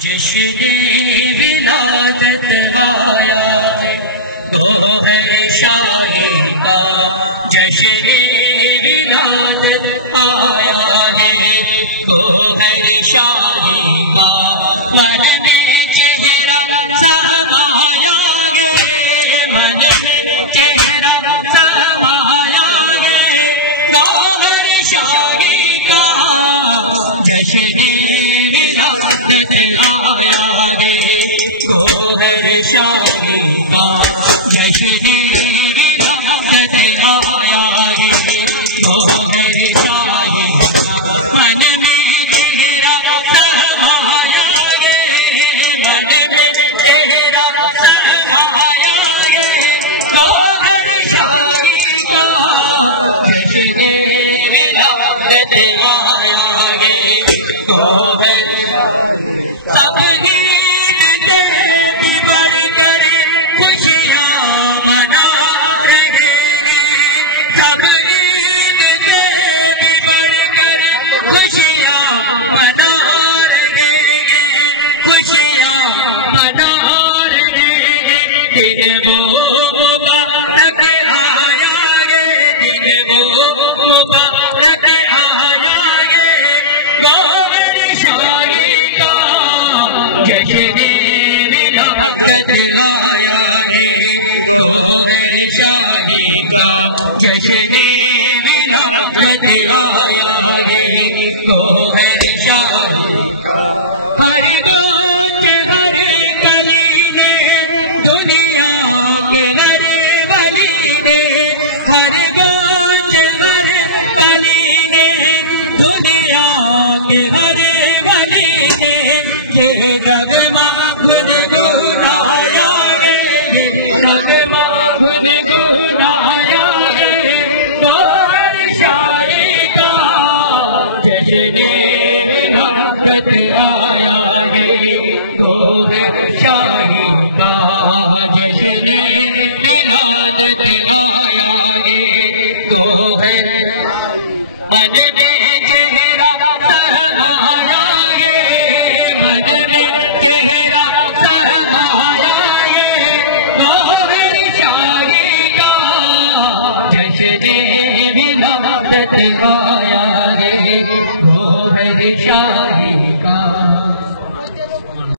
جشن ولادت آیا ہے تو ہے شاہی کا جشن ولادت آیا ہے تو ہے شاہی کا من میں چہرہ سمایا ہے من میں چہرہ سمایا ہے تو ہے شاہی کا جشن ولادت آیا ہے تو ہے شاہی کا جشن ولادت آیا ہے تو ہے شاہی من میں چہرہ سمایا ہے من میں چہرہ سمایا ہے تو ہے شاہی کا جشن ولادت آیا ہے تو ہے خوشیاں منا رہے خوشیاں منا رہے خوشیاں منا رہے دن مبارک آیا ہے دن مبارک آیا ہے گوہر شاہی کا جشن ولادت آیا ہے تو ہے شاہی کا جشن ولادت آیا ہے تو ہے شاہی کا ہر گلی میں دنیا کے ہر گلی میں ہر گلی میں دنیا کے ہر گلی میں جگمگ گنگنایا ہے جگمگ گنگنایا ہے گوہر شاہی کا جشن ولادت آیا ہے تو ہے شاہی کا جشن ولادت آیا ہے تو ہے من میں چہرہ سمایا ہے من میں چہرہ سمایا ہے گوہر شاہی کا جشن ولادت آیا